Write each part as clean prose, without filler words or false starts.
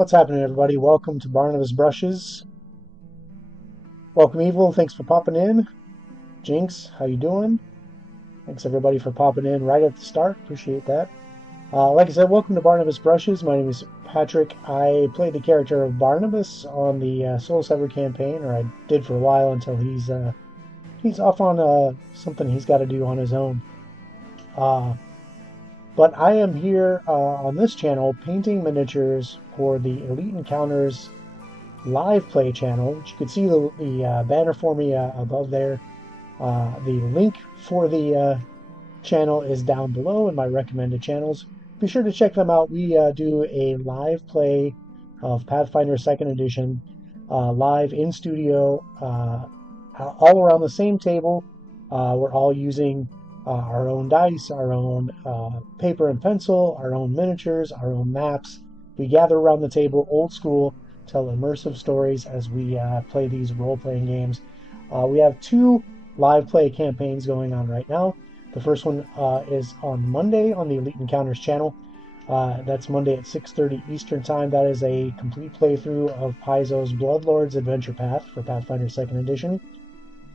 What's happening, everybody? Welcome to Barnabas Brushes. Welcome, Evil. Thanks for popping in. Jinx, how you doing? Thanks, everybody, for popping in right at the start. Appreciate that. Like I said, welcome to Barnabas Brushes. My name is Patrick. I play the character of Barnabas on the Soul Sever campaign, or I did for a while until he's off on something he's got to do on his own. But I am here on this channel painting miniatures for the Elite Encounters live play channel, which you can see the banner for me above there. The link for the channel is down below in my recommended channels. Be sure to check them out. We do a live play of Pathfinder 2nd Edition, live in studio, all around the same table. We're all using our own dice, our own paper and pencil, our own miniatures, our own maps. We gather around the table, old school, tell immersive stories as we play these role-playing games. We have two live play campaigns going on right now. The first one is on Monday on the Elite Encounters channel. That's Monday at 6:30 Eastern Time. That is a complete playthrough of Paizo's Bloodlords Adventure Path for Pathfinder 2nd Edition.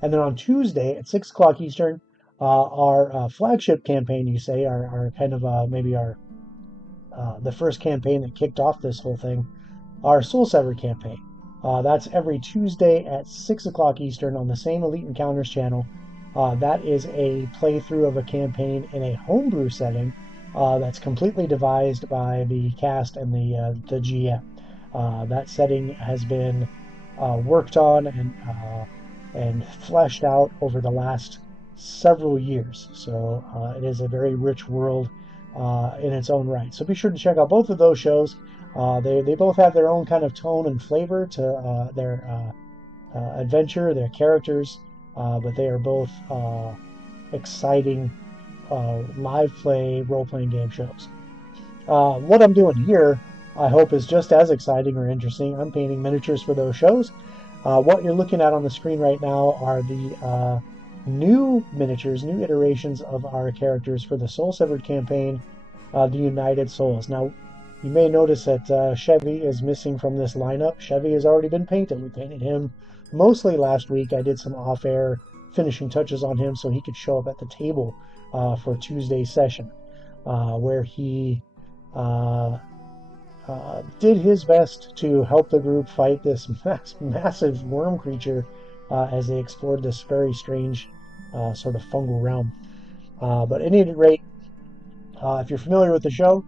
And then on Tuesday at 6 o'clock Eastern, our flagship campaign, you say, our kind of maybe our the first campaign that kicked off this whole thing, our Soul Sever campaign. That's every Tuesday at 6 o'clock Eastern on the same Elite Encounters channel. That is a playthrough of a campaign in a homebrew setting that's completely devised by the cast and the GM. That setting has been worked on and fleshed out over the last several years. So it is a very rich world in its own right. So be sure to check out both of those shows. They both have their own kind of tone and flavor to their adventure, their characters, but they are both exciting live play role-playing game shows. What I'm doing here, I hope, is just as exciting or interesting. I'm painting miniatures for those shows. What you're looking at on the screen right now are the new miniatures, new iterations of our characters for the Soul Severed campaign, the United Souls. Now, you may notice that Chevy is missing from this lineup. Chevy has already been painted. We painted him mostly last week. I did some off-air finishing touches on him so he could show up at the table for Tuesday's session, where he did his best to help the group fight this massive worm creature as they explored this very strange sort of fungal realm. But at any rate, if you're familiar with the show,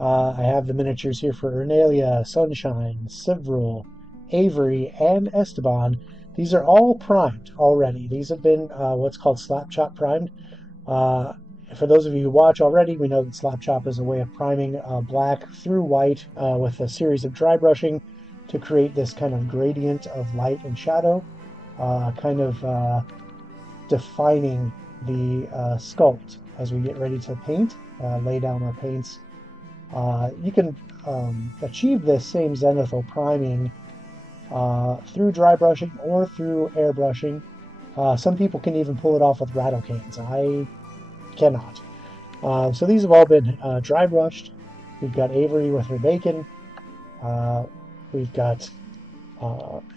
I have the miniatures here for Ernalia, Sunshine, Sivril, Avery, and Esteban. These are all primed already. These have been what's called slap chop primed. For those of you who watch already, we know that slap chop is a way of priming black through white with a series of dry brushing to create this kind of gradient of light and shadow, kind of defining the sculpt as we get ready to paint, lay down our paints. You can achieve this same zenithal priming through dry brushing or through airbrushing. Some people can even pull it off with rattle cans. I cannot. So these have all been dry brushed. We've got Avery with her bacon. We've got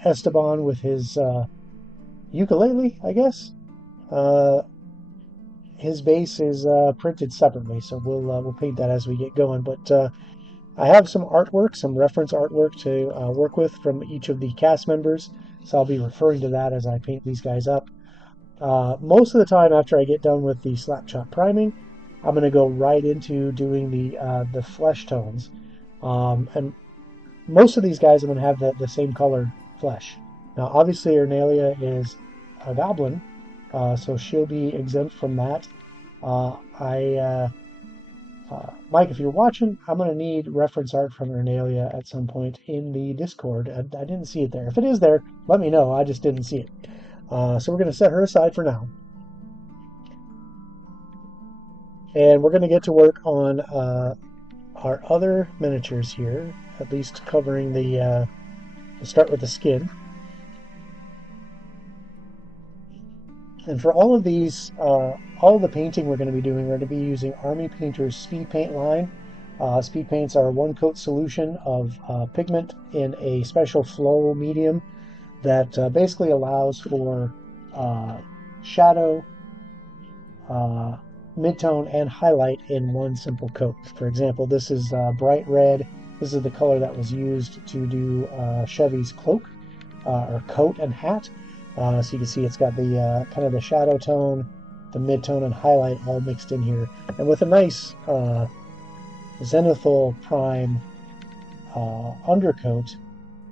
Esteban with his ukulele, I guess. His base is printed separately, so we'll paint that as we get going. But I have some artwork, some reference artwork to work with from each of the cast members, so I'll be referring to that as I paint these guys up. Most of the time after I get done with the slap chop priming, I'm going to go right into doing the flesh tones. And most of these guys I'm going to have the same color flesh. Now, obviously, Ernalia is a goblin, so she'll be exempt from that. Mike, if you're watching, I'm going to need reference art from Ernalia at some point in the Discord. I didn't see it there. If it is there, let me know. I just didn't see it. So we're going to set her aside for now. And we're going to get to work on our other miniatures here, at least covering we'll start with the skin. And for all of these, all of the painting we're going to be doing, we're going to be using Army Painter's Speed Paint line. Speed paints are a one-coat solution of pigment in a special flow medium that basically allows for shadow, uh, midtone, and highlight in one simple coat. For example, this is bright red. This is the color that was used to do Chevy's cloak or coat and hat. So you can see it's got the kind of the shadow tone, the midtone, and highlight all mixed in here. And with a nice zenithal prime undercoat,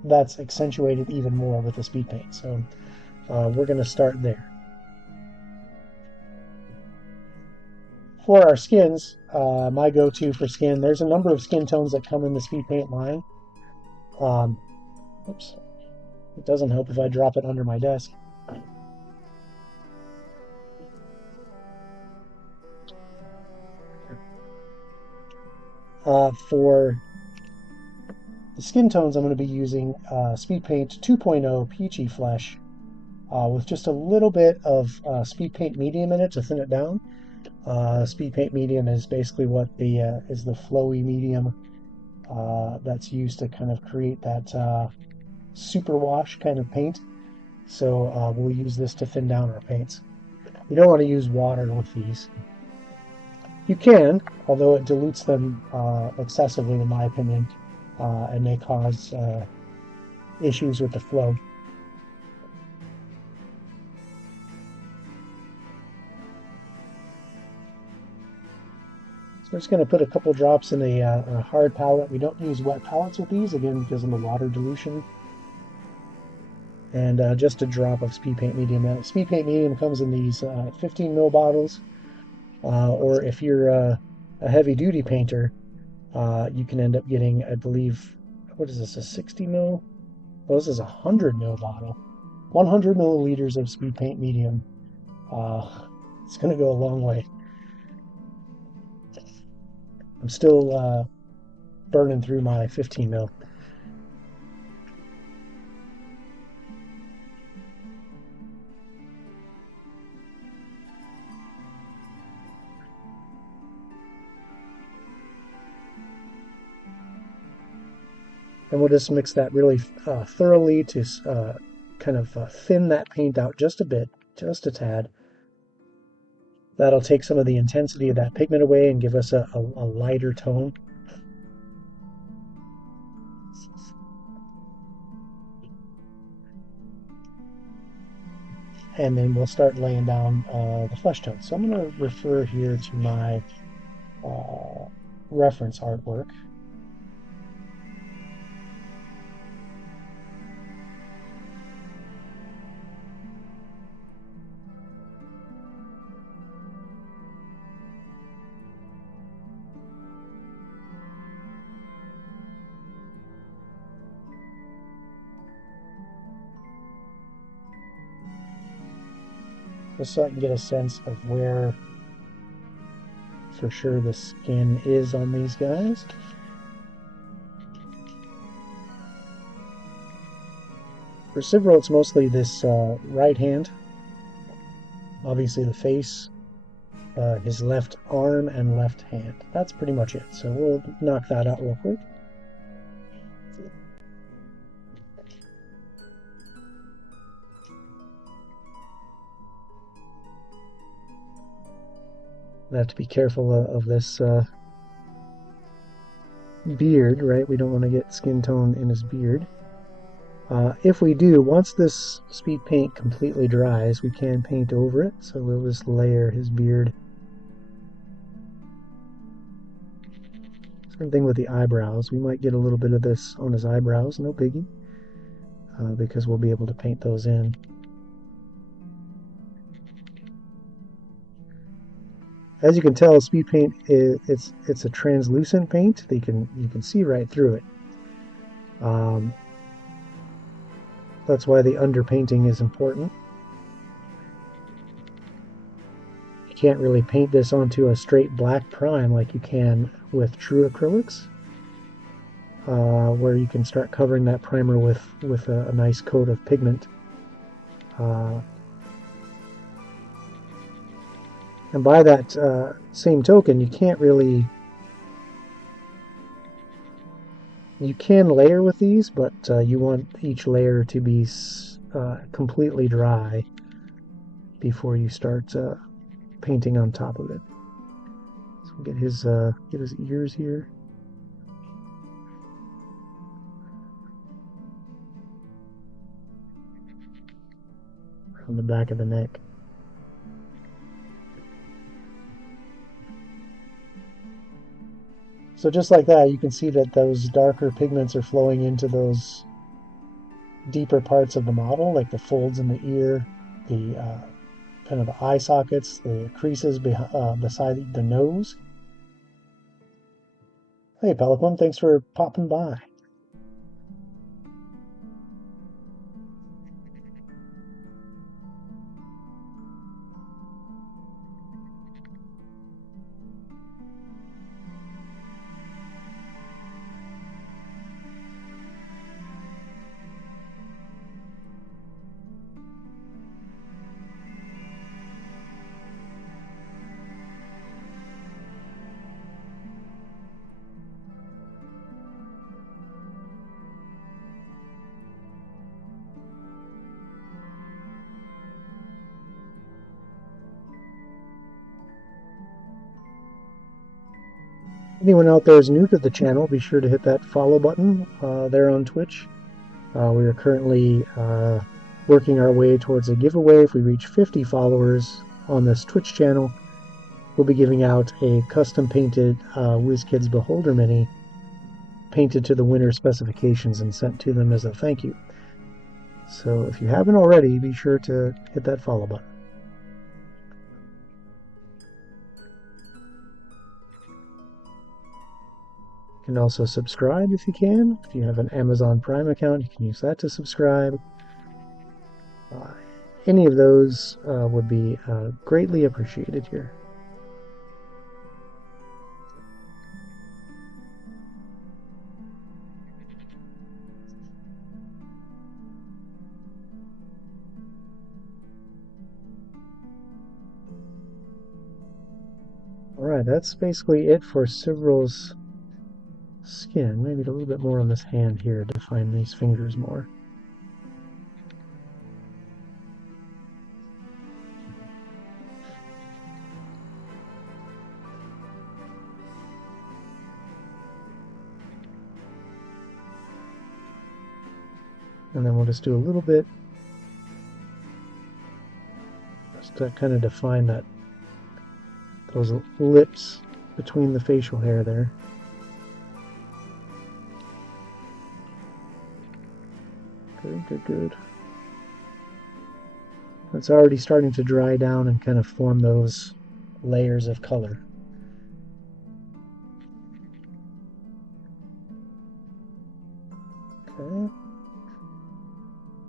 that's accentuated even more with the speed paint. So we're going to start there. For our skins, my go-to for skin, there's a number of skin tones that come in the speed paint line. Oops, it doesn't help if I drop it under my desk. For the skin tones, I'm going to be using Speed Paint 2.0 Peachy Flesh with just a little bit of Speed Paint Medium in it to thin it down. Speed Paint Medium is basically what is the flowy medium that's used to kind of create that super wash kind of paint. So we'll use this to thin down our paints. You don't want to use water with these. You can, although it dilutes them excessively, in my opinion, and may cause issues with the flow. So we're just going to put a couple drops in a hard palette. We don't use wet palettes with these, again, because of the water dilution. And just a drop of Speed Paint Medium. Now, Speed Paint Medium comes in these 15 ml bottles, or if you're a heavy-duty painter, you can end up getting, I believe, what is this, a 60 ml? Well, this is a 100 ml bottle. 100 milliliters of Speed Paint Medium. It's going to go a long way. I'm still burning through my 15 mil. And we'll just mix that really thoroughly to kind of thin that paint out just a bit, just a tad. That'll take some of the intensity of that pigment away and give us a lighter tone. And then we'll start laying down the flesh tones. So I'm going to refer here to my reference artwork. Just so I can get a sense of where for sure the skin is on these guys. For Civro, it's mostly this right hand, obviously the face, his left arm, and left hand. That's pretty much it. So we'll knock that out real quick. I have to be careful of this beard, right? We don't want to get skin tone in his beard. If we do, once this speed paint completely dries, we can paint over it. So we'll just layer his beard. Same thing with the eyebrows. We might get a little bit of this on his eyebrows, no biggie, because we'll be able to paint those in. As you can tell, speed paint it's a translucent paint. You can see right through it. That's why the underpainting is important. You can't really paint this onto a straight black prime like you can with true acrylics, where you can start covering that primer with a nice coat of pigment. And by that same token, you can't really You can layer with these, but you want each layer to be completely dry before you start painting on top of it. So we'll get his ears here. On the back of the neck. So just like that, you can see that those darker pigments are flowing into those deeper parts of the model, like the folds in the ear, the kind of the eye sockets, the creases beside the nose. Hey, Pelican, thanks for popping by. Anyone out there is new to the channel, be sure to hit that follow button there on Twitch. We are currently working our way towards a giveaway. If we reach 50 followers on this Twitch channel, we'll be giving out a custom painted WizKids Beholder Mini painted to the winner specifications and sent to them as a thank you. So if you haven't already, be sure to hit that follow button. You can also subscribe if you can. If you have an Amazon Prime account, you can use that to subscribe. Any of those would be greatly appreciated here. Alright, that's basically it for Cyril's skin. Maybe a little bit more on this hand here to define these fingers more. And then we'll just do a little bit just to kind of define those lips between the facial hair there. Good, good, good. It's already starting to dry down and kind of form those layers of color. Okay.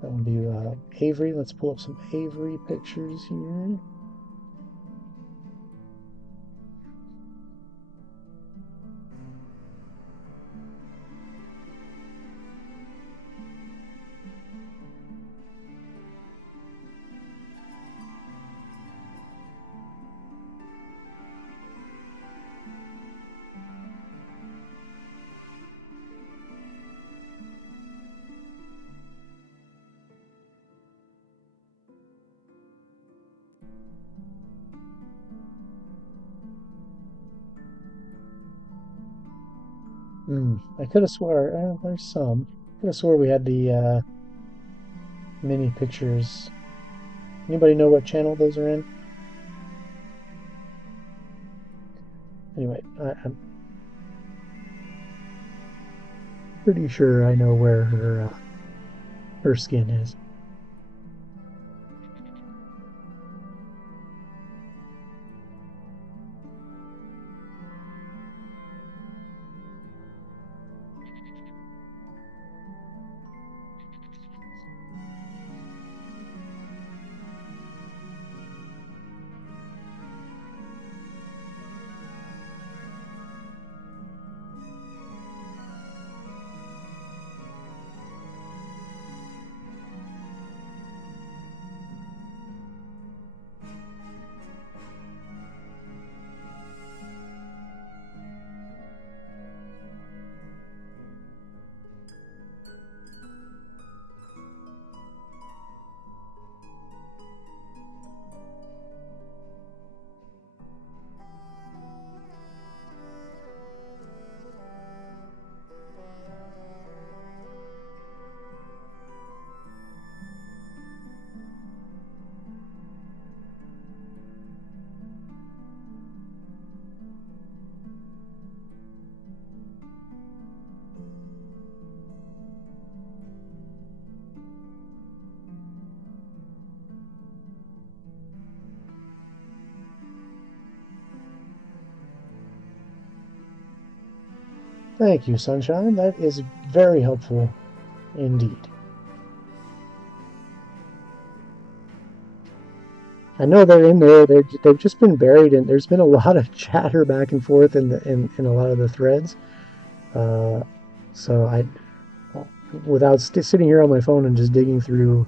That will do Avery. Let's pull up some Avery pictures here. I could have swore, there's some. I could have swore we had the mini pictures. Anybody know what channel those are in? Anyway, I'm pretty sure I know where her skin is. Thank you, Sunshine. That is very helpful indeed. I know they're in there. They've just been buried, and there's been a lot of chatter back and forth in a lot of the threads. Uh, so without sitting here on my phone and just digging through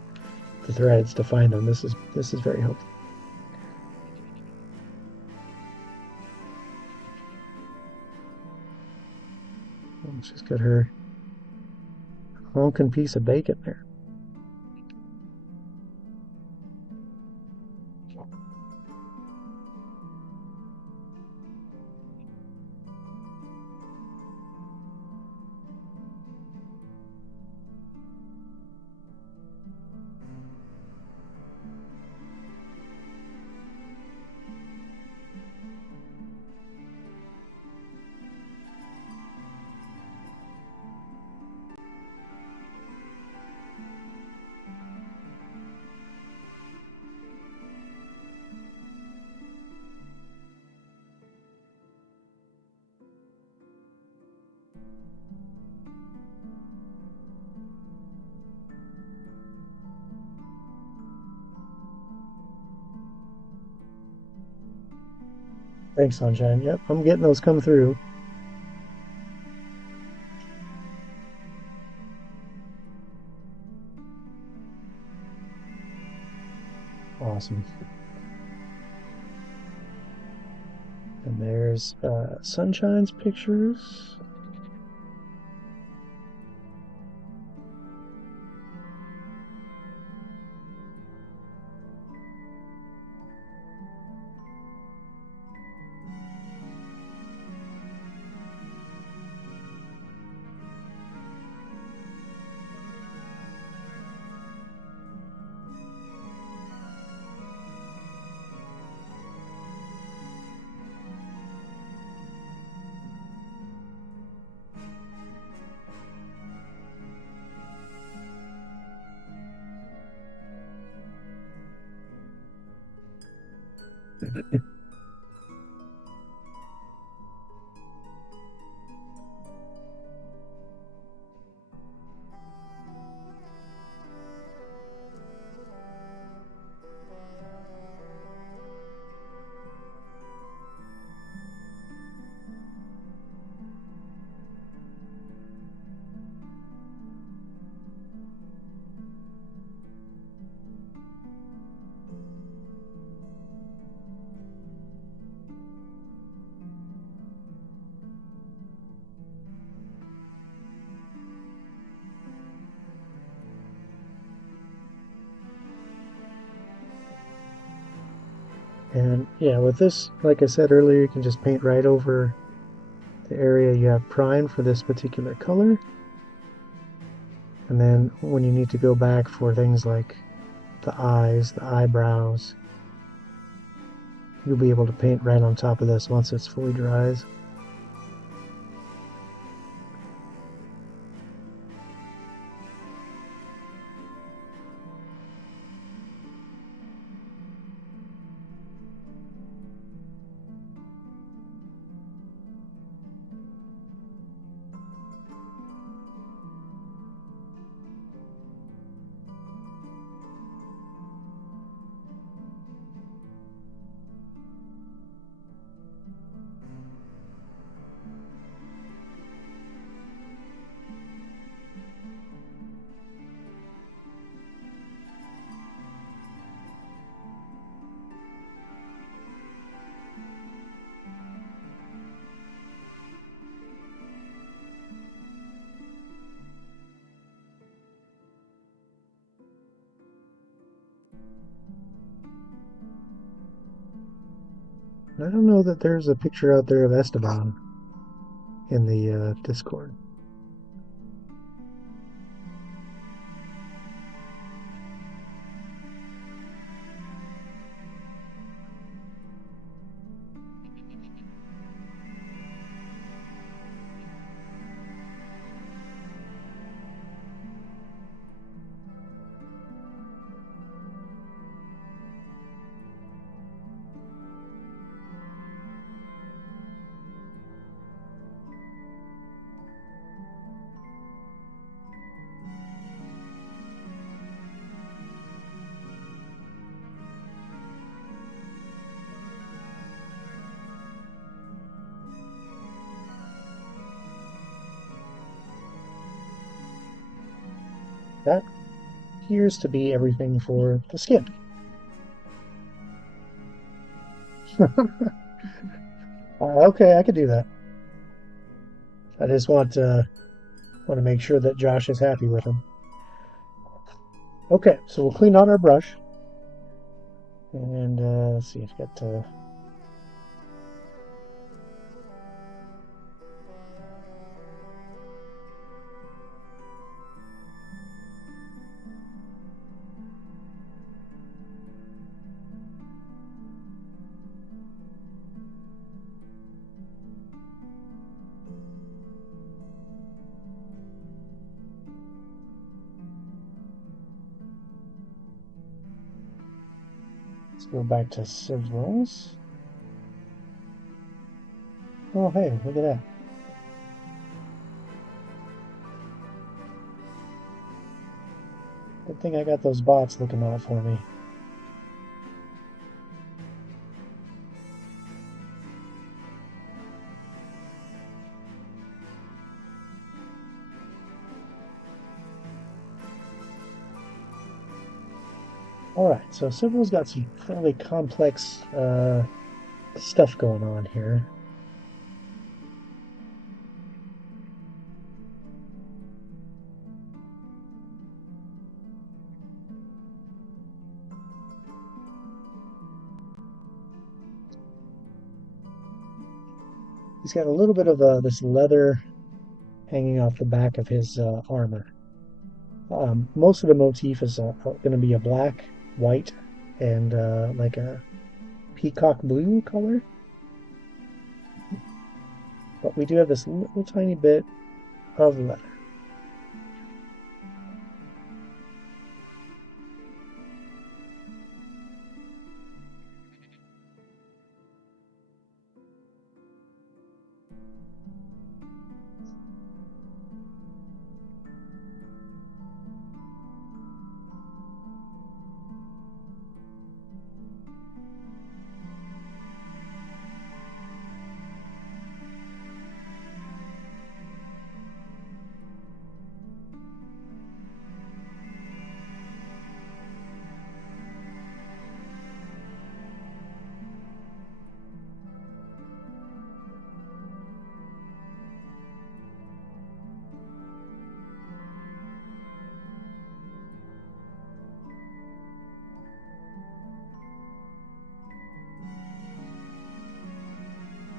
the threads to find them, this is very helpful. Oh, she's got her honking piece of bacon there. Thanks, Sunshine. Yep, I'm getting those come through. Awesome. And there's Sunshine's pictures. And yeah, with this, like I said earlier, you can just paint right over the area you have primed for this particular color. And then when you need to go back for things like the eyes, the eyebrows, you'll be able to paint right on top of this once it's fully dries. I don't know that there's a picture out there of Esteban in the Discord. That appears to be everything for the skip. Okay, I could do that. I just want to make sure that Josh is happy with him. Okay, so we'll clean out our brush. And let's see, I've got to. Let's go back to civils. Oh, hey, look at that. Good thing I got those bots looking out for me. Alright, so Civil's got some fairly complex stuff going on here. He's got a little bit of this leather hanging off the back of his armor. Most of the motif is going to be a black, white, and like a peacock blue color. But we do have this little tiny bit of leather.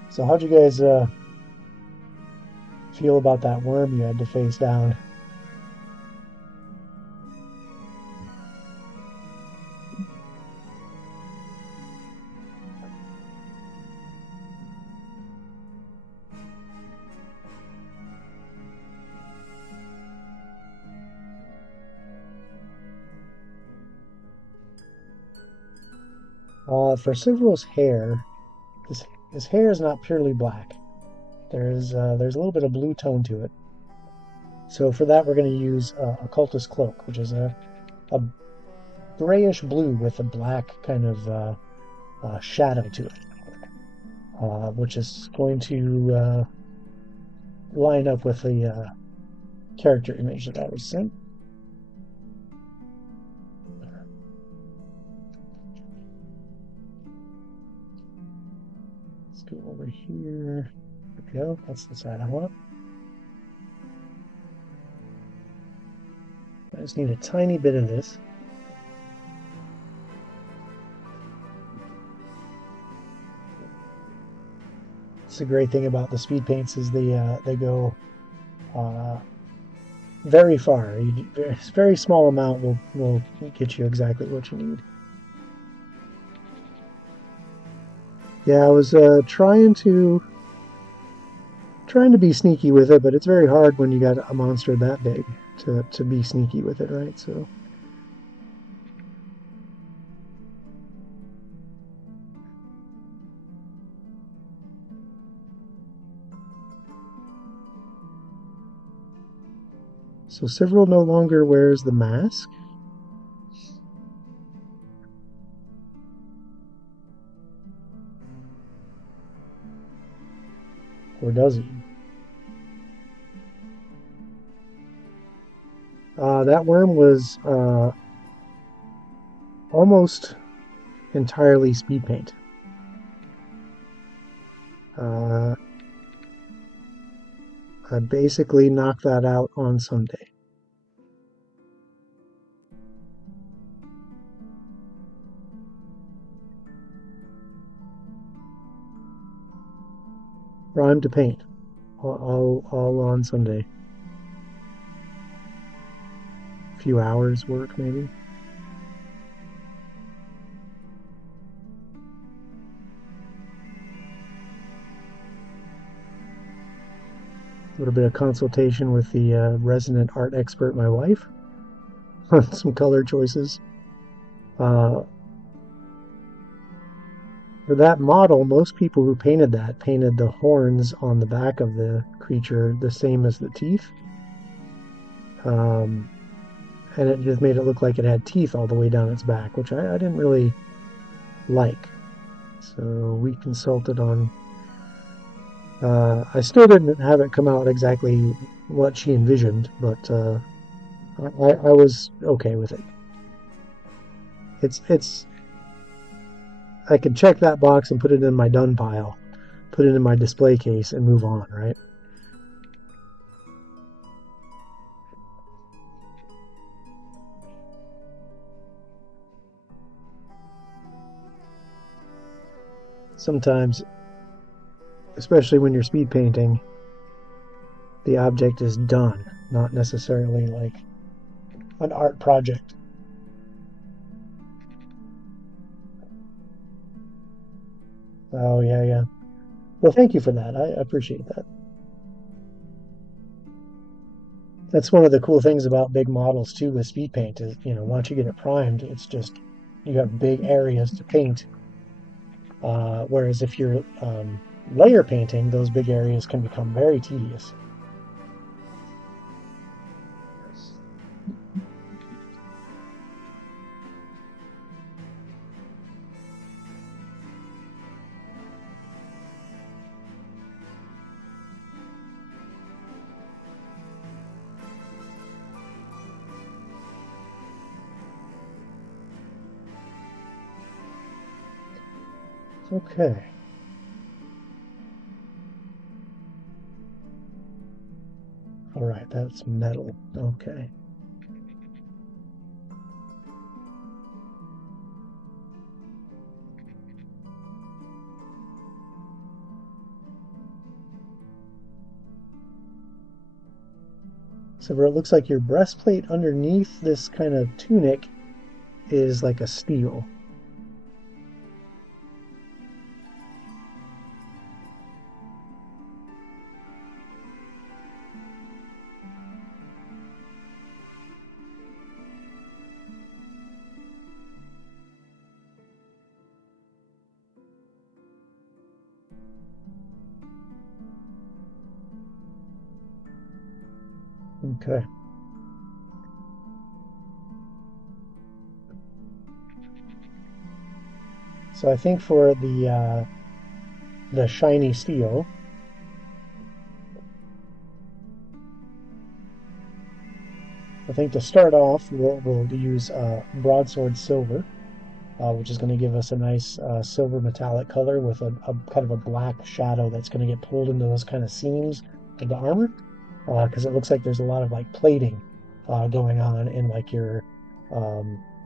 So how'd you guys feel about that worm you had to face down? For Silver's hair, his hair is not purely black. There's a little bit of blue tone to it. So for that, we're going to use a cultist cloak, which is a grayish blue with a black kind of shadow to it, which is going to line up with the character image that I was sent. Let's go over here. There we go. That's the side I want. I just need a tiny bit of this. It's a great thing about the speed paints is they go very far. A very small amount will get you exactly what you need. Yeah, I was trying to be sneaky with it, but it's very hard when you got a monster that big to be sneaky with it, right? So Cyril no longer wears the mask. Or does he? That worm was almost entirely speed paint. Uh, I basically knocked that out on Sunday. Rhyme to paint, all on Sunday. A few hours work maybe. A little bit of consultation with the resident art expert, my wife, on some color choices. Uh, for that model, most people who painted that painted the horns on the back of the creature the same as the teeth. Um, and it just made it look like it had teeth all the way down its back, which I didn't really like. So we consulted on. I still didn't have it come out exactly what she envisioned, but I was okay with it. It's I could check that box and put it in my done pile, put it in my display case, and move on, right? Sometimes, especially when you're speed painting, the object is done, not necessarily like an art project. Oh, yeah, yeah. Well, thank you for that. I appreciate that. That's one of the cool things about big models too with speed paint is, once you get it primed, it's just you have big areas to paint. Whereas if you're layer painting, those big areas can become very tedious. Okay. All right, that's metal. Okay. So it looks like your breastplate underneath this kind of tunic is like a steel. Okay. So I think for the shiny steel, I think to start off we'll use broadsword silver, which is going to give us a nice silver metallic color with a kind of a black shadow that's going to get pulled into those kind of seams of the armor, because it looks like there's a lot of like plating going on in like your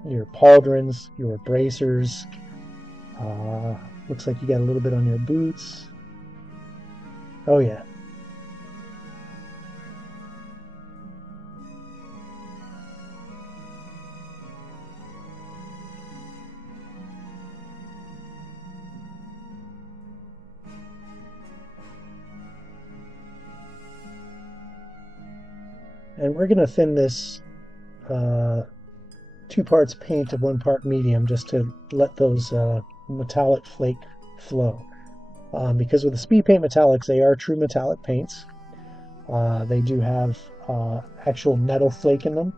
pauldrons, your bracers. Uh, Looks like you got a little bit on your boots. Oh yeah. And we're gonna thin this uh, 2 parts paint to 1 part medium just to let those metallic flake flow. Because with the speed paint metallics, they are true metallic paints. They do have actual metal flake in them.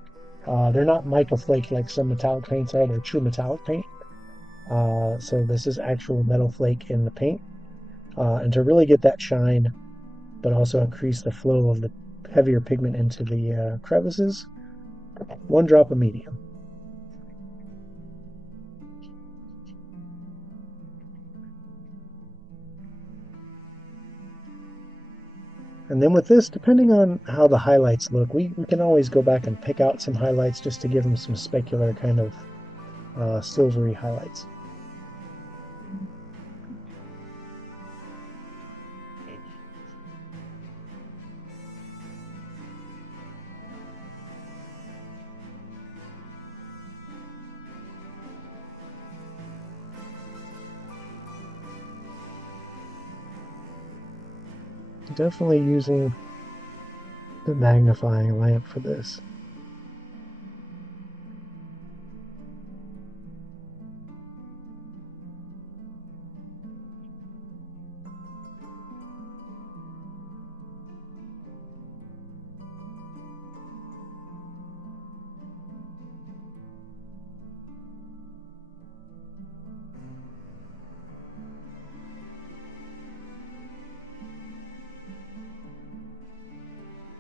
They're not mica flake like some metallic paints are. They're true metallic paint. So this is actual metal flake in the paint. And to really get that shine, but also increase the flow of the heavier pigment into the crevices, 1 drop of medium. And then with this, depending on how the highlights look, we can always go back and pick out some highlights just to give them some specular kind of silvery highlights. Definitely using the magnifying lamp for this.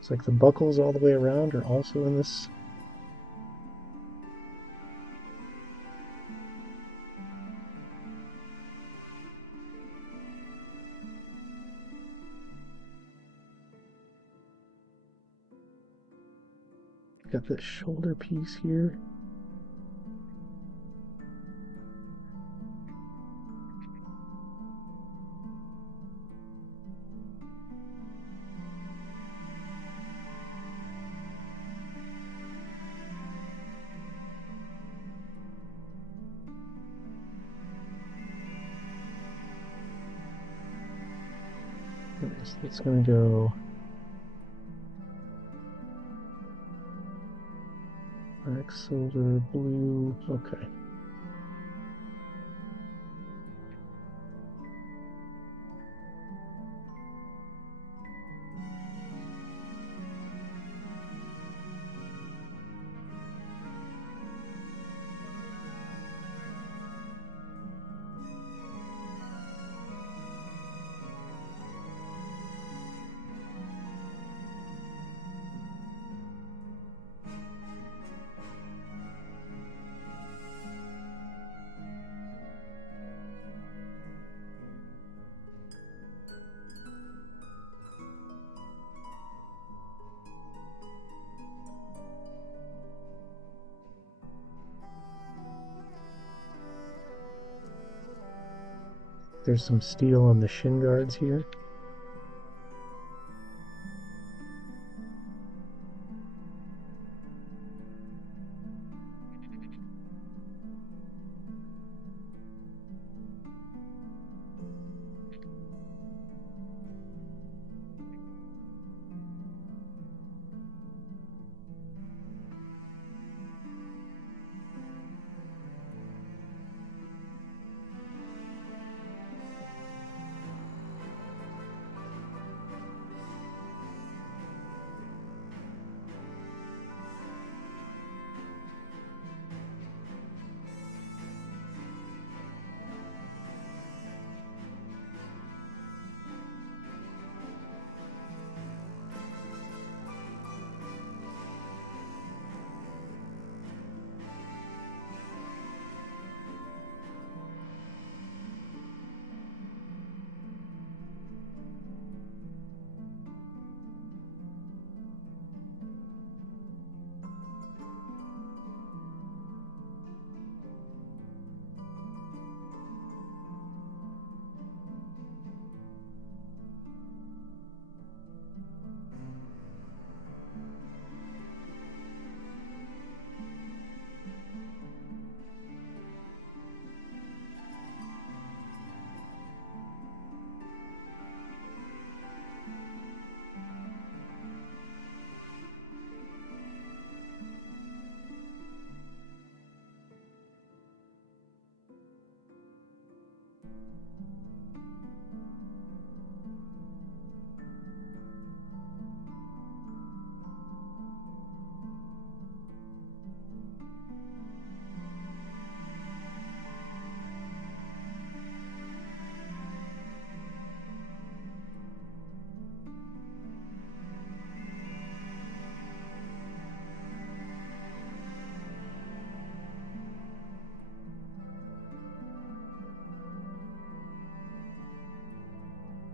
It's like the buckles all the way around are also in this. Got this shoulder piece here. So it's going to go black, silver, blue. Okay. There's some steel on the shin guards here.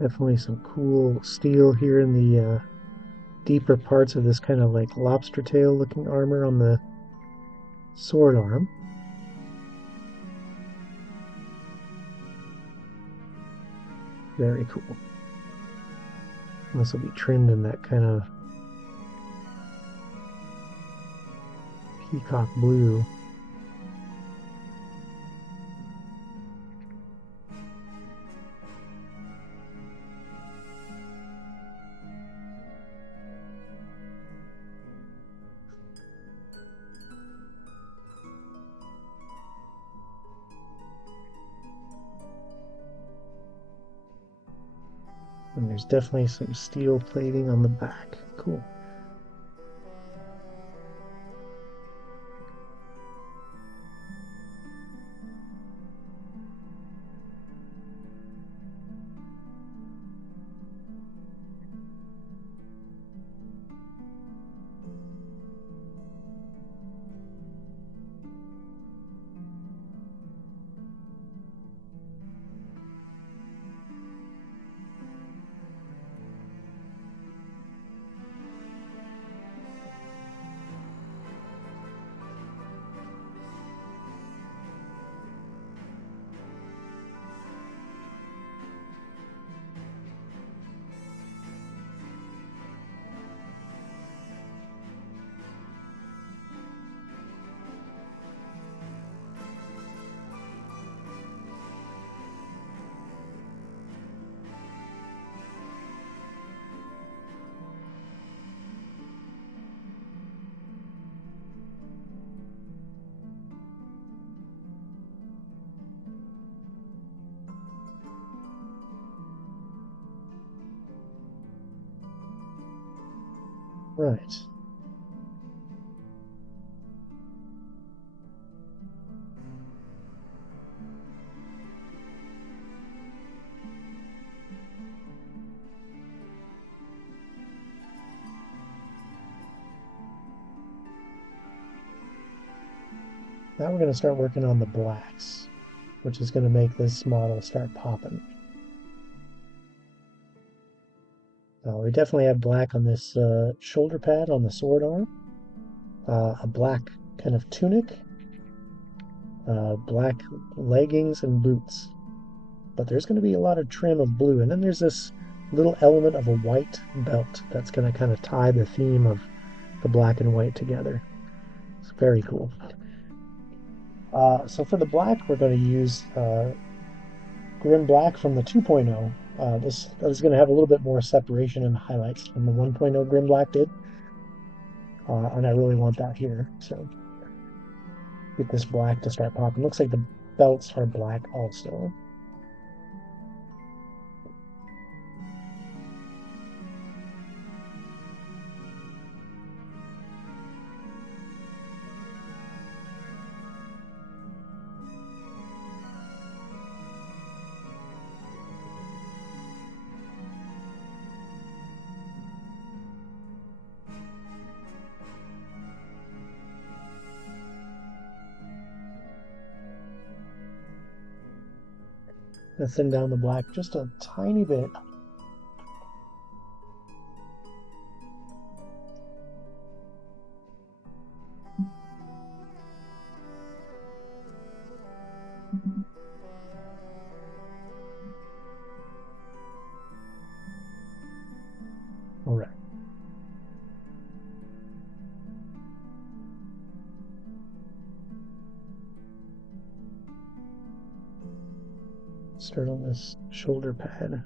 Definitely some cool steel here in the deeper parts of this kind of like lobster tail looking armor on the sword arm. Very cool. This will be trimmed in that kind of peacock blue. And there's definitely some steel plating on the back. Cool. Right. Now we're going to start working on the blacks, which is going to make this model start popping. We definitely have black on this shoulder pad on the sword arm, a black kind of tunic, black leggings and boots. But there's going to be a lot of trim of blue, and then there's this little element of a white belt that's going to kind of tie the theme of the black and white together. It's very cool. So for the black, we're going to use Grim Black from the 2.0. This is going to have a little bit more separation in the highlights than the 1.0 Grim Black did. And I really want that here. So get this black to start popping. Looks like the belts are black also. Gonna thin down the black just a tiny bit. All right. Start on this shoulder pad.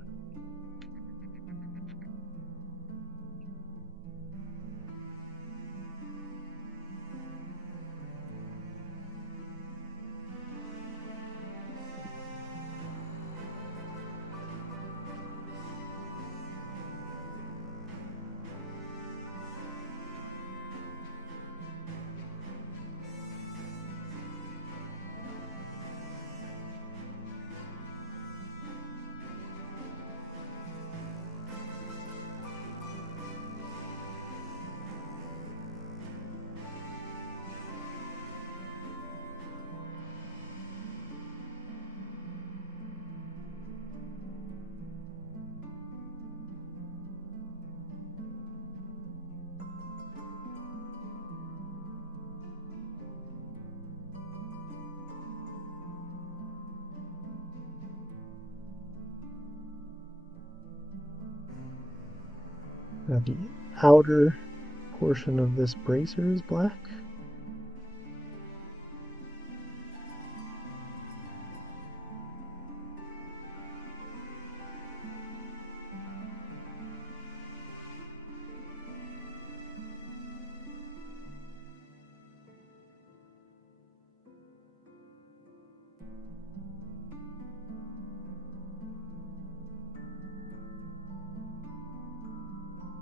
The outer portion of this bracer is black.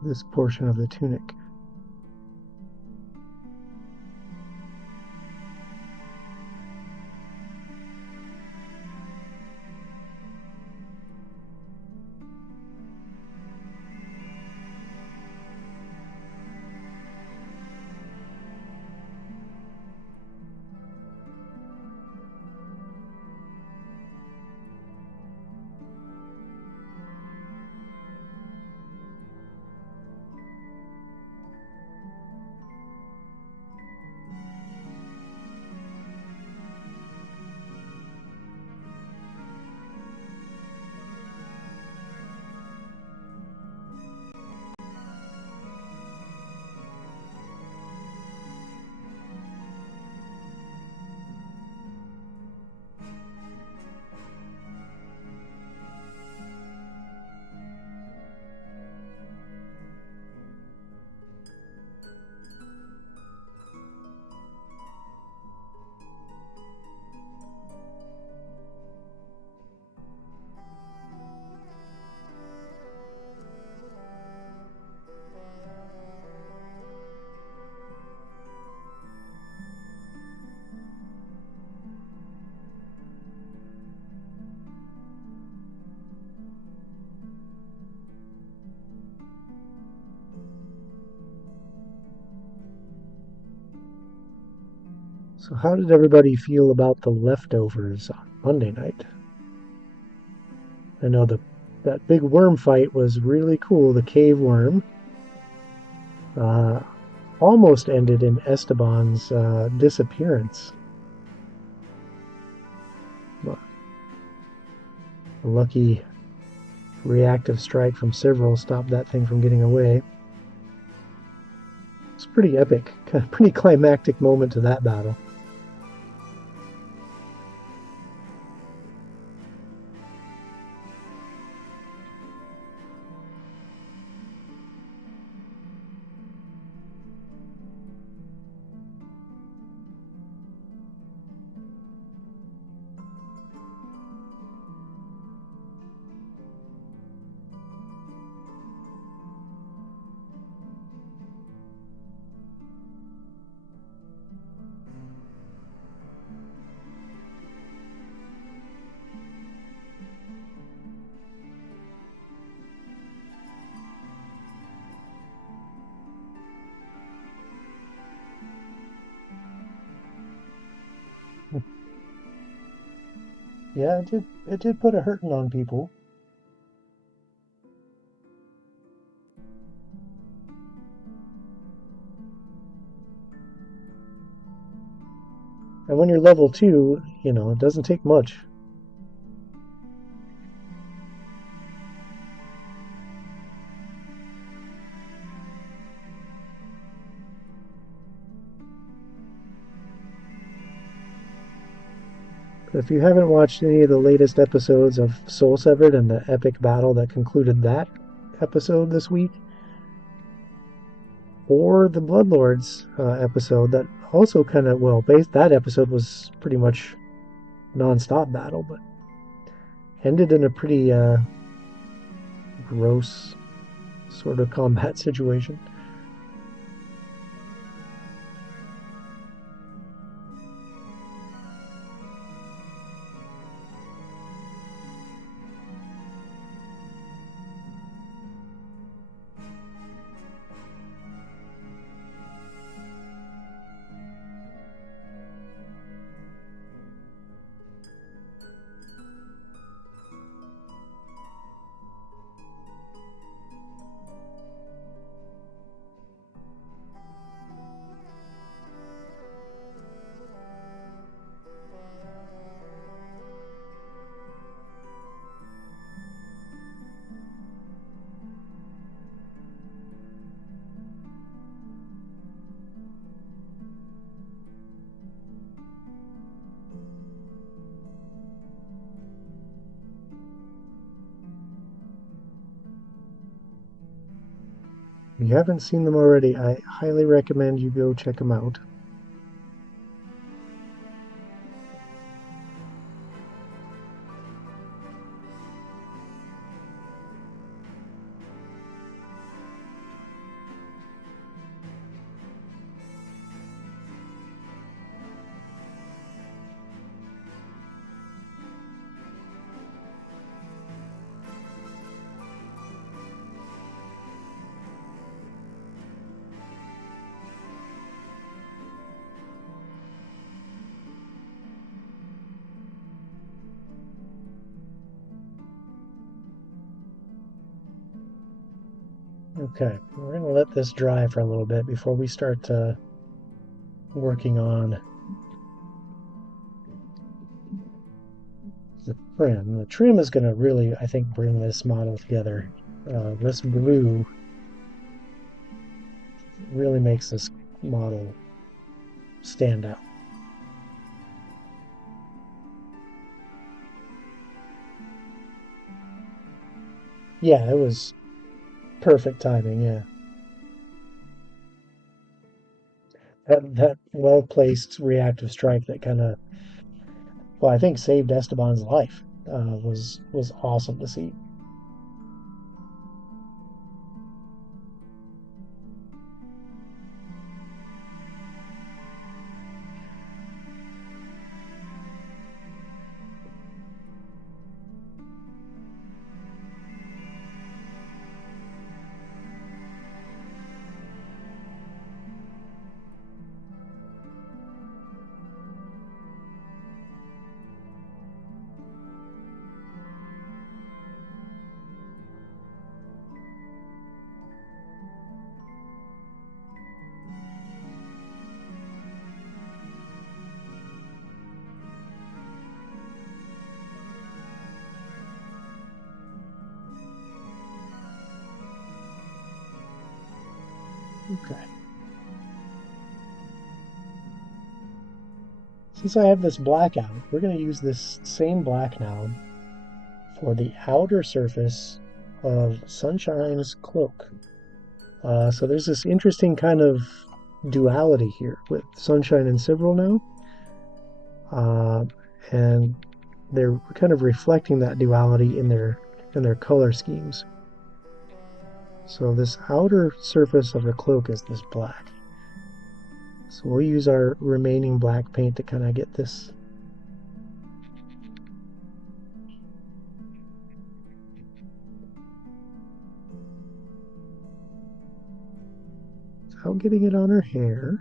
This portion of the tunic. So how did everybody feel about the leftovers on Monday night? I know that big worm fight was really cool. The cave worm almost ended in Esteban's disappearance. A lucky reactive strike from Several stopped that thing from getting away. It's pretty epic, kind of pretty climactic moment to that battle. Yeah, it did put a hurting on people. And when you're level 2, it doesn't take much. If you haven't watched any of the latest episodes of Soul Severed and the epic battle that concluded that episode this week, or the Bloodlords episode that also kind of, that episode was pretty much non-stop battle, but ended in a pretty gross sort of combat situation. If you haven't seen them already, I highly recommend you go check them out. Okay, we're going to let this dry for a little bit before we start working on the trim. The trim is going to really, I think, bring this model together. This blue really makes this model stand out. Yeah, it was perfect timing. Yeah, that well placed reactive strike that kind of, well, I think saved Esteban's life. Was awesome to see. Okay. Since I have this black out, we're going to use this same black now for the outer surface of Sunshine's cloak. So there's this interesting kind of duality here with Sunshine and Cyril now. And they're kind of reflecting that duality in their color schemes. So this outer surface of the cloak is this black. So we'll use our remaining black paint to kind of get this without getting it on her hair.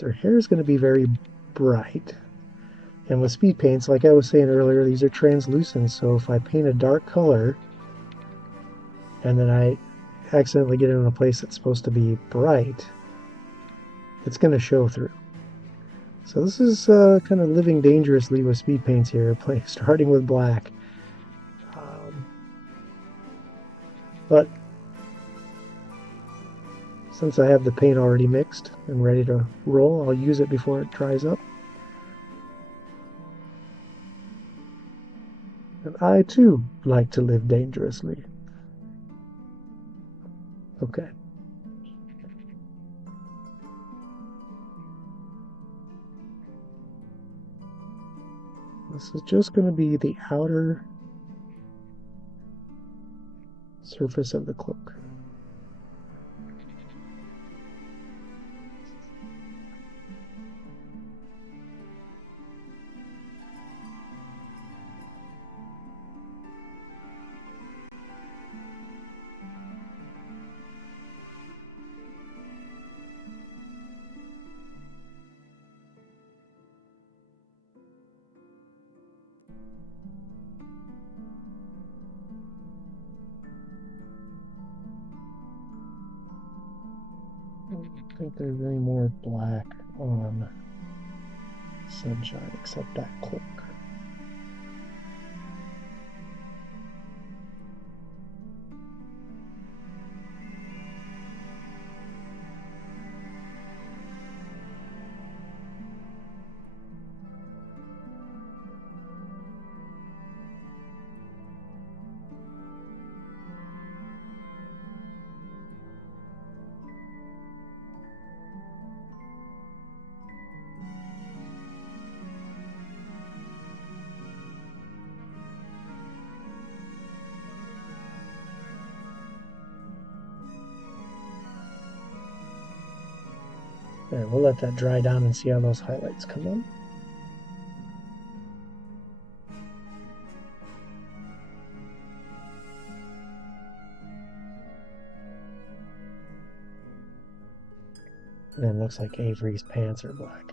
Her hair is going to be very bright. And with speed paints, like I was saying earlier, these are translucent, so if I paint a dark color and then I accidentally get it in a place that's supposed to be bright, it's going to show through. So this is kind of living dangerously with speed paints here, starting with black. But since I have the paint already mixed and ready to roll, I'll use it before it dries up. And I too like to live dangerously. Okay. This is just going to be the outer surface of the cloak. I don't think there's any more black on Sunshine except that cloak. Alright, we'll let that dry down and see how those highlights come on. And it looks like Avery's pants are black.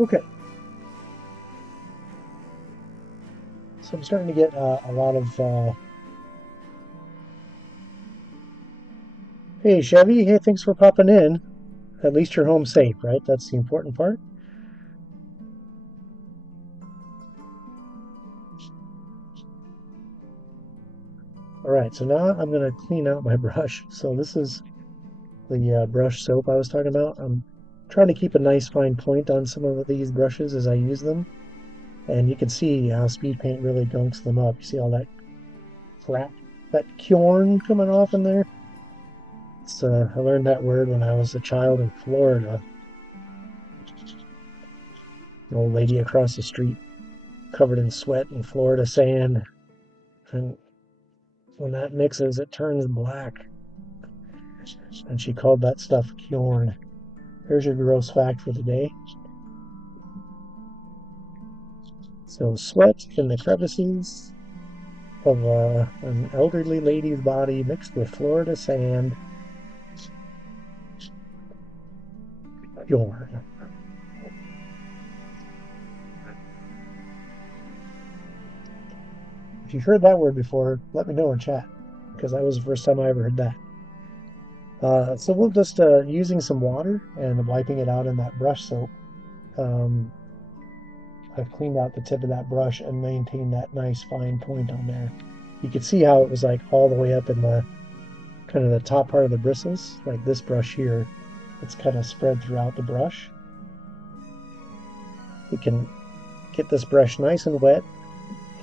Okay. So I'm starting to get a lot of... Hey, Chevy. Hey, thanks for popping in. At least you're home safe, right? That's the important part. All right, so now I'm going to clean out my brush. So this is the brush soap I was talking about. I'm trying to keep a nice fine point on some of these brushes as I use them. And you can see how speed paint really gunks them up. You see all that crap, that corn coming off in there? I learned that word when I was a child in Florida. An old lady across the street covered in sweat and Florida sand. And when that mixes, it turns black. And she called that stuff corn. Here's your gross fact for the day. So sweat in the crevices of an elderly lady's body mixed with Florida sand. Corn. If you've heard that word before, let me know in chat, because that was the first time I ever heard that. So we'll just using some water and wiping it out in that brush soap. I've cleaned out the tip of that brush and maintained that nice fine point on there. You could see how it was like all the way up in the kind of the top part of the bristles, like this brush here. It's kind of spread throughout the brush. We can get this brush nice and wet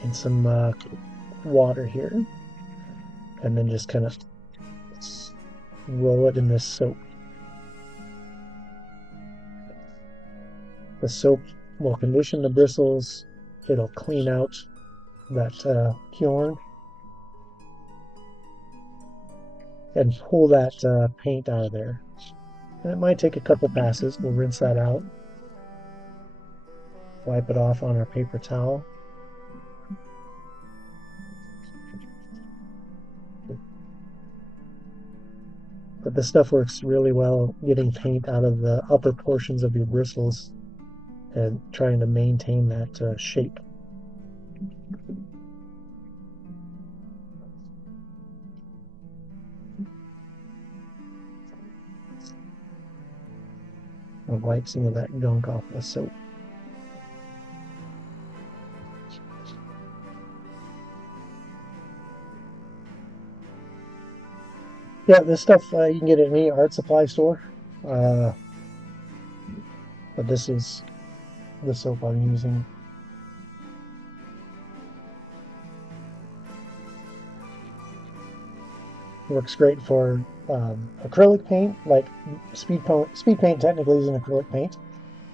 in some water here, and then just kind of roll it in this soap. The soap will condition the bristles. It'll clean out that corn and pull that paint out of there. And it might take a couple passes. We'll rinse that out. Wipe it off on our paper towel. But this stuff works really well getting paint out of the upper portions of your bristles and trying to maintain that shape. I'll wipe some of that gunk off the soap. Yeah, this stuff you can get at any art supply store. But this is the soap I'm using. Works great for acrylic paint, like speed paint technically is an acrylic paint.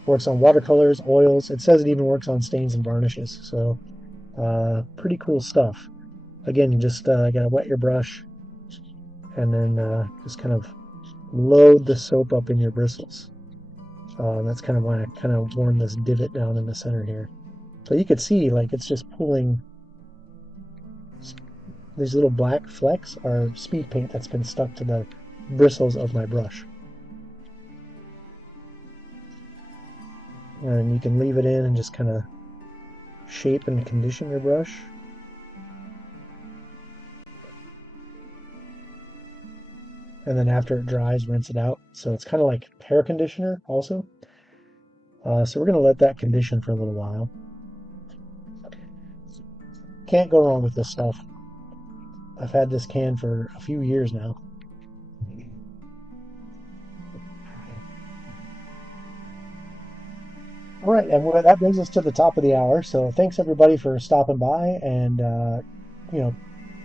Works on watercolors, oils. It says it even works on stains and varnishes. So pretty cool stuff. Again, you just gotta wet your brush and then just kind of load the soap up in your bristles. That's kind of why I kind of worn this divot down in the center here. So you could see like it's just pulling. These little black flecks are speed paint that's been stuck to the bristles of my brush. And you can leave it in and just kind of shape and condition your brush. And then after it dries, rinse it out. So it's kind of like hair conditioner also. So we're going to let that condition for a little while. Can't go wrong with this stuff. I've had this can for a few years now. All right, and that brings us to the top of the hour. So thanks everybody for stopping by and you know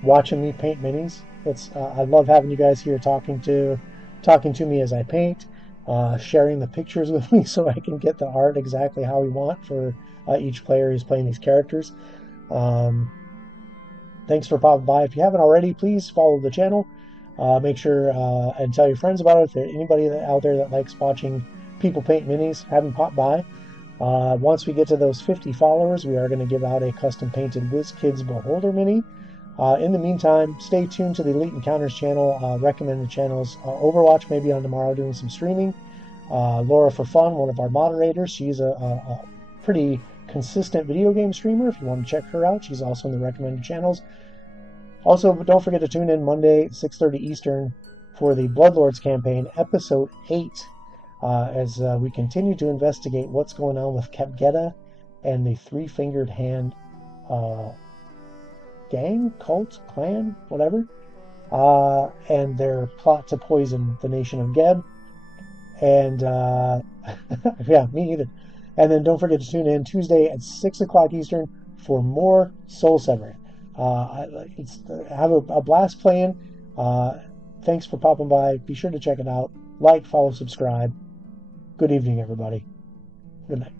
watching me paint minis. It's I love having you guys here talking to me as I paint, sharing the pictures with me so I can get the art exactly how we want for each player who's playing these characters. Um, Thanks for popping by. If you haven't already, please follow the channel. Make sure and tell your friends about it. If there's anybody out there that likes watching people paint minis, have them pop by. Once we get to those 50 followers, we are going to give out a custom painted WizKids Beholder Mini. In the meantime, stay tuned to the Elite Encounters channel, recommended channels. Overwatch maybe on tomorrow doing some streaming. Laura for Fun, one of our moderators, she's a pretty consistent video game streamer. If you want to check her out, she's also in the recommended channels. Also, don't forget to tune in Monday, 6:30 Eastern, for the Bloodlords campaign, Episode 8, as we continue to investigate what's going on with Kepgetta and the Three-Fingered Hand gang, cult, clan, whatever, and their plot to poison the nation of Geb. And yeah, me either. And then don't forget to tune in Tuesday at 6 o'clock Eastern for more Soul Severing. Have a blast playing. Thanks for popping by. Be sure to check it out. Like, follow, subscribe. Good evening, everybody. Good night.